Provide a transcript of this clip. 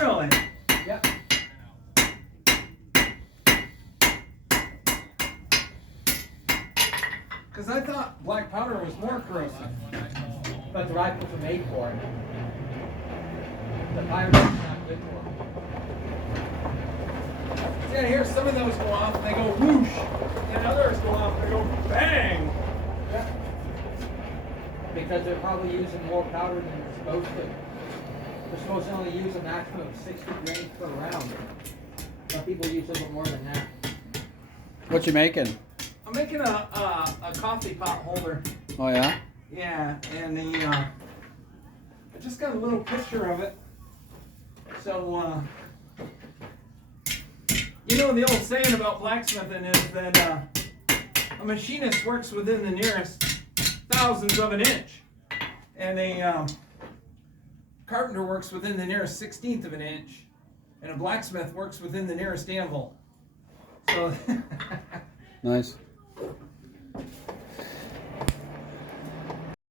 Really? Yep. Because I thought black powder was more corrosive. But the rifles are made for it. The fire's not good for it. See, I hear some of those go off and they go whoosh, and others go off and they go bang. Yeah. Because they're probably using more powder than they're supposed to. They're supposed to only use a maximum of 60 grains per round. But people use a little more than that. What you making? I'm making a coffee pot holder. Oh yeah? Yeah, and I just got a little picture of it. So, you know the old saying about blacksmithing is that a machinist works within the nearest thousandths of an inch, and a carpenter works within the nearest 16th of an inch, and a blacksmith works within the nearest anvil. So, Nice.